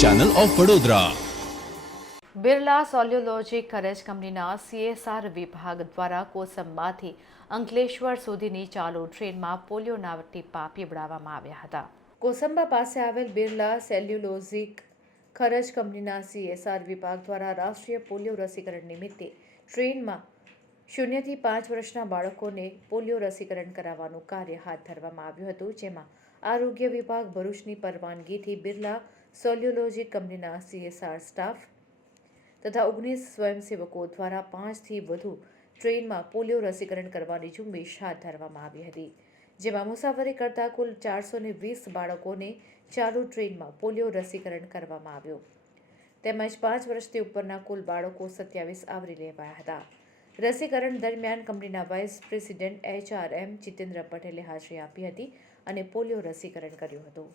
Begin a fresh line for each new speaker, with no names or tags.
Channel of Vadodara
Birla સોલ્યુલોજી કરેજ કંપનીના CSR વિભાગ દ્વારા કોસંબાથી અંકલેશ્વર સુધીની ચાલુ ટ્રેનમાં પોલિયોના ટીપા પીવડાવવામાં આવ્યા હતા. કોસંબા પાસે આવેલ બિરલા સેલ્યુલોઝિક ખરજ કંપનીના સીએસઆર વિભાગ દ્વારા રાષ્ટ્રીય પોલિયો રસીકરણ નિમિત્તે ટ્રેનમાં શૂન્યથી પાંચ વર્ષના બાળકોને પોલિયો રસીકરણ કરાવવાનું કાર્ય હાથ ધરવામાં આવ્યું હતું જેમાં આરોગ્ય વિભાગ ભરૂચની પરવાનગીથી બિરલા સોલ્યુલોજી કંપનીના સીએસઆર સ્ટાફ તથા ઓગણીસ સ્વયંસેવકો દ્વારા પાંચથી વધુ ટ્રેનમાં પોલિયો રસીકરણ કરવાની ઝુંબેશ હાથ ધરવામાં આવી હતી, જેમાં મુસાફરી કરતા કુલ ચારસો ને વીસ બાળકોને ચાલુ ટ્રેનમાં પોલિયો રસીકરણ કરવામાં આવ્યું. તેમજ પાંચ વર્ષથી ઉપરના કુલ બાળકો સત્યાવીસ આવરી લેવાયા હતા. રસીકરણ દરમિયાન કંપનીના વાઇસ પ્રેસિડેન્ટ એચઆરએમ જીતેન્દ્ર પટેલે હાજરી આપી હતી અને પોલિયો રસીકરણ કર્યું હતું.